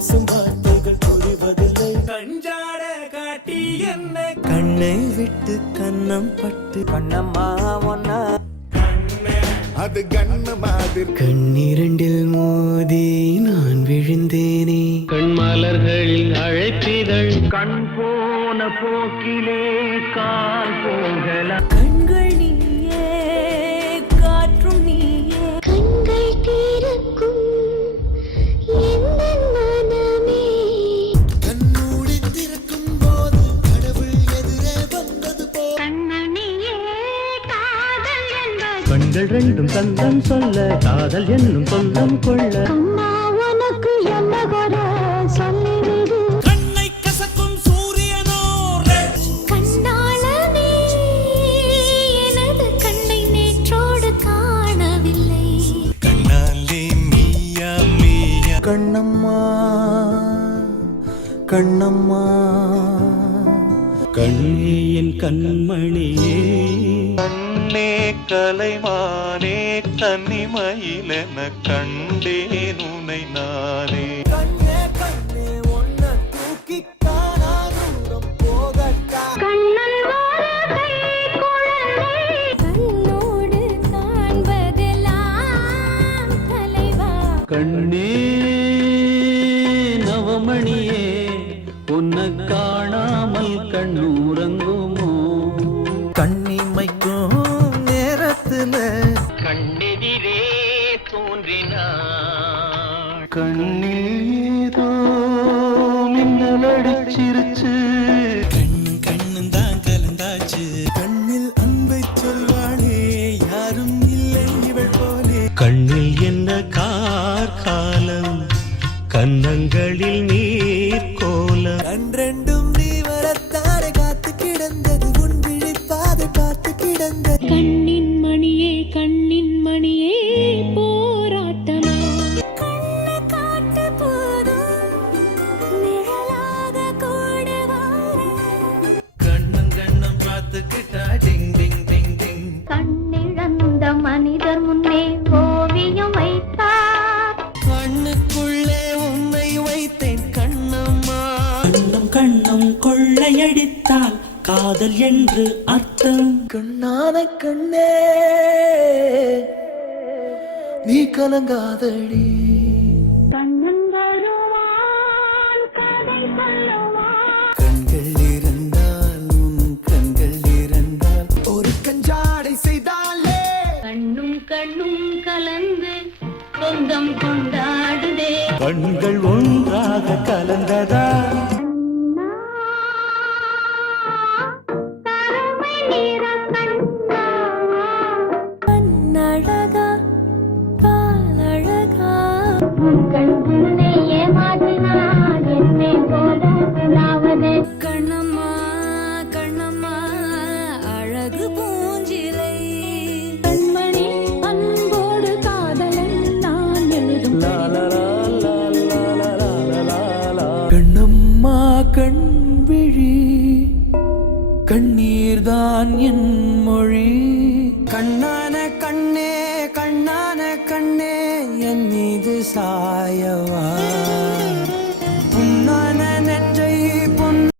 பேசும் வார்த்தைகள் புரிவதில்லை. கஞ்சாட காட்டி என்ன கண்ணை விட்டு கண்ணம் பட்டு கண்ணம்மா ஒன்னா அது கண்ண மாதிரி கண்ணிரண்டில் மோதி நான் விழுந்தேனே. கண் மலர்களில் அழைப்பிதழ் கண் போன போக்கிலே கால் போகலாம். கண்கள் நீயே காற்றும் நீயே கண்கள் தீரக்கும் எந்தன் மனமே. கண்ணூடி திறக்கும் போது கடவுள் எதிரே வந்தது போ. கண்மணியே காதல் என்பது கண்கள் ரெண்டும் சந்தம் சொல்ல காதல் என்னும் சொந்தம் கொள்ள. அம்மா உனக்கு என்ன குறை சொல்லிவிடு. கண்ணை கசக்கும் சூரியனோ கண்ணாளனே எனது கண்ணை நேற்றோடு காணவில்லை. கண்ணாலே மீயா மீயா கண்ணம்மா கண்ணம்மா கண்ணே என் கண்மணியே கண்ணே கலைமானே கன்னிமயிலென கண்டேன் உனை நானே. கண்ணே கண்ணே ஒன்ன தூக்கி காணா தூரம் போகட்டா. கண்ணன் வாரகை குழந்தை கண்ணோடு காண்பதெல்லாம் தலைவா. கண்ணே நவமணியே உன்னை காணாமல் கண்ணூரங்குமோ. கண்ணிமைக்கும் நேரத்துல கண்ணெதிரே தோன்றினாள். கண்ணீதோ மின்னல் அடிச்சிருச்சு. கண்ணும் கண்ணும் தான் கலந்தாச்சு. கண்ணில் அன்பை சொல்வாளே யாரும் இல்லை இவள் போலே. கண்ணில் என்ன கார்காலம் கன்னங்களில் நீர் கோலம். கன்றெண்டும் நீ வரத்தானே காத்து கிடந்தது உன் விழிப்பாதை பார்த்து கிடந்தது. கண்ணின் மணியே போராட்டமா. கண்ணை காட்டு போதும் நிழலாக கூட வாரேன். கண்ணும் கண்ணும் பார்த்துக்கிட்டா டிங் டிங் டிங் டிங். கண்ணிழந்த மனிதர் முன்னே ஓவியம் வைத்தார். கண்ணுக்குள்ளே உன்னை வைத்தேன் கண்ணம்மா. கண்ணும் கண்ணும் கொள்ளையடித்தால் காதல் என்று அர்த்தம். கண்ணான கண்ணே நீ கலங்காதடி. கண்ணன் வருவான் கதை சொல்லுவான். கண்கள் இருந்தால் உன் கண்கள் இருந்தால் ஒரு கஞ்சாடை செய்தாலே. கண்ணும் கலந்து சொந்தம் கொண்டாடுதே. கண்கள் ஒன்றாக கலந்ததா. கருமை நிற கண்ணா கண்ணழகா காலழகா. கண் உன்னை ஏமாற்றினார் என்னை போலாவதே. கண்ணம்மா கண்ணம்மா அழகு பூஞ்சிலை. கண்மணி அன்போடு காதலன் நான் எழுதும் கண்ணம்மா கண் விழி கண்ணீர்தான் என் மொழி. கண்ணான கண்ணே கண்ணான கண்ணே என் மீது சாயவா.